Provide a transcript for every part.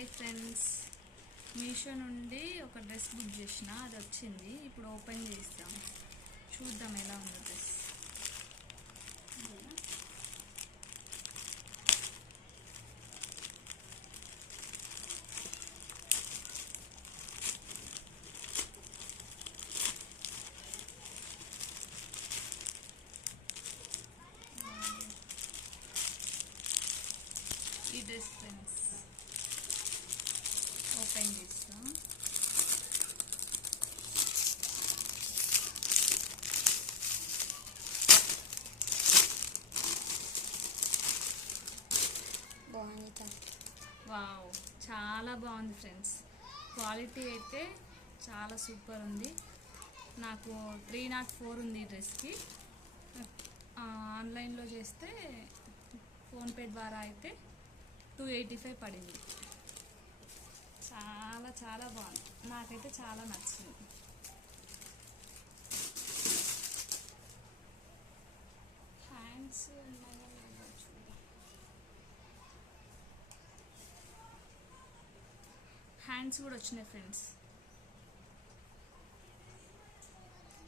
Hi friends, Meesho నుండి ఒక dress book చేసిన, అది వచ్చింది. ఇప్పుడు ఓపెన్ చేస్తాం, చూద్దాం ఎలా ఉందో డ్రెస్. ఈ డ్రెస్ ఫ్రెండ్స్ ఓపెన్ చేస్తాం. వావ్, చాలా బాగుంది ఫ్రెండ్స్. క్వాలిటీ అయితే చాలా సూపర్ ఉంది. నాకు 304 ఉంది ఈ డ్రెస్కి. ఆన్లైన్లో చేస్తే ఫోన్పే ద్వారా అయితే 285 పడింది. చాలా చాలా బాగుంది, నాకైతే చాలా నచ్చింది. హ్యాండ్స్ ఉన్నాయో లేదో చూద్దాం. హ్యాండ్స్ కూడా వచ్చినాయి ఫ్రెండ్స్.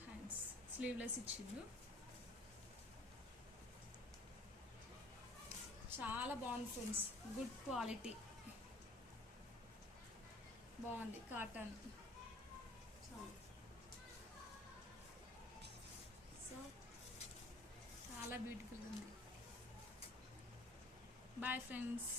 హ్యాండ్స్ స్లీవ్లెస్ ఇచ్చిండు. చాలా బాగుంది ఫ్రెండ్స్, గుడ్ క్వాలిటీ, బాగుంది. కాటన్. సో చాలా బ్యూటిఫుల్గా ఉంది. Bye friends.